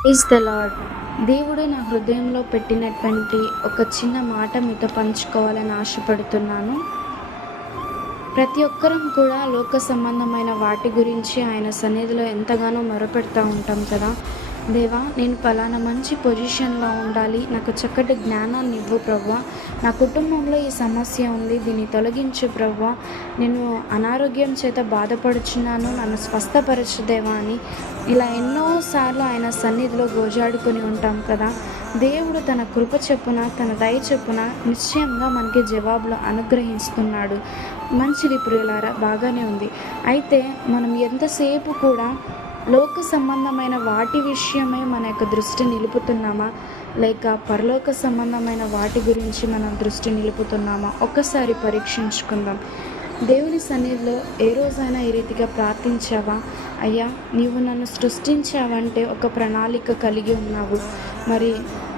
Praise the lord. దేవుడు నా హృదయంలో పెట్టినటువంటి ఒక చిన్న మాట మీతో పంచుకోవాలని ఆశపడుతున్నాను. ప్రతి ఒక్కరం కూడా లోక సంబంధమైన వాటి గురించి ఆయన సన్నిధిలో ఎంతగానో మొరపెడతా ఉంటాం కదా. దేవా, నేను పలానా మంచి పొజిషన్లో ఉండాలి, నాకు చక్కటి జ్ఞానాన్ని ఇవ్వు ప్రభువా, నా కుటుంబంలో ఈ సమస్య ఉంది, దీన్ని తొలగించు ప్రభువా, నేను అనారోగ్యం చేత బాధపడుచున్నాను, నన్ను స్వస్థపరచు దేవా అని ఇలా ఎన్నోసార్లు ఆయన సన్నిధిలో గోజాడుకొని ఉంటాం కదా. దేవుడు తన కృప చెప్పున, తన దయ చెప్పున నిశ్చయంగా మనకి జవాబులు అనుగ్రహిస్తున్నాడు. మంచిది ప్రియులారా, బాగానే ఉంది. అయితే మనం ఎంతసేపు కూడా లోక సంబంధమైన వాటి విషయమే మన యొక్క దృష్టి నిలుపుతున్నామా, లేక పరలోక సంబంధమైన వాటి గురించి మనం దృష్టి నిలుపుతున్నామా? ఒక్కసారి పరీక్షించుకుందాం. దేవుని సన్నిధిలో ఏ రోజైనా ఈ రీతిగా ప్రార్థించావా? అయ్యా, నీవు నన్ను సృష్టించావంటే ఒక ప్రణాళిక కలిగి ఉన్నావు. మరి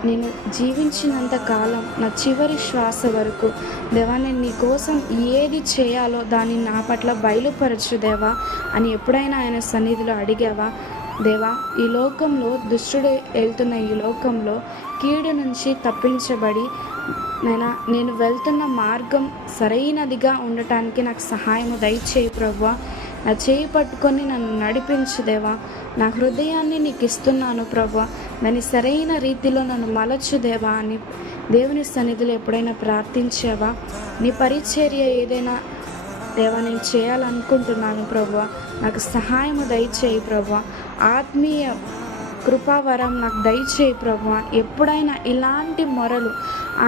నేను జీవించినంత కాలం, నా చివరి శ్వాస వరకు దేవా, నేను నీ కోసం ఏది చేయాలో దాన్ని నా పట్ల బయలుపరచు దేవా అని ఎప్పుడైనా ఆయన సన్నిధిలో అడిగావా? దేవా, ఈ లోకంలో దుష్టుడు వెళ్తున్న ఈ లోకంలో కీడు నుంచి తప్పించబడి నేను వెళ్తున్న మార్గం సరైనదిగా ఉండటానికి నాకు సహాయము దయచేయి ప్రభువా. నా చేయి పట్టుకొని నన్ను నడిపించు దేవా. నా హృదయాన్ని నీకు ఇస్తున్నాను ప్రభువా, దాన్ని సరైన రీతిలో నన్ను మలచు దేవా అని దేవుని సన్నిధిలో ఎప్పుడైనా ప్రార్థించావా? నీ పరిచర్య ఏదైనా దేవా నేను చేయాలనుకుంటున్నాను ప్రభువా, నాకు సహాయము దయచేయి ప్రభువా, ఆత్మీయ కృపావరం నాకు దయచేయి ప్రభువా. ఎప్పుడైనా ఇలాంటి మొరలు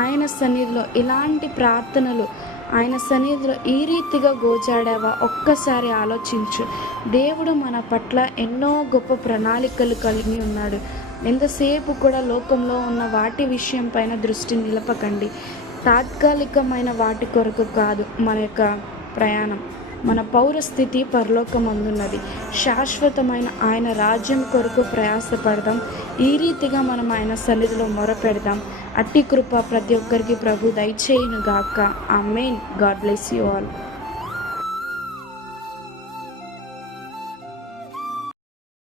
ఆయన సన్నిధిలో, ఇలాంటి ప్రార్థనలు ఆయన సన్నిధిలో ఈ రీతిగా గోచాడావా? ఒక్కసారి ఆలోచించు. దేవుడు మన పట్ల ఎన్నో గొప్ప ప్రణాళికలు కలిగి ఉన్నాడు. ఎంతసేపు కూడా లోకంలో ఉన్న వాటి విషయం పైన దృష్టి నిలపకండి. తాత్కాలికమైన వాటి కొరకు కాదు మన యొక్క ప్రయాణం. మన పౌరస్థితి పరలోకమందున్నది. శాశ్వతమైన ఆయన రాజ్యం కొరకు ప్రయాసపడదాం. ఈ రీతిగా మనం ఆయన సన్నిధిలో మొరపెడదాం. అట్టి కృప ప్రతి ఒక్కరికి ప్రభు దయచేయును గాక. Amen. God bless you all.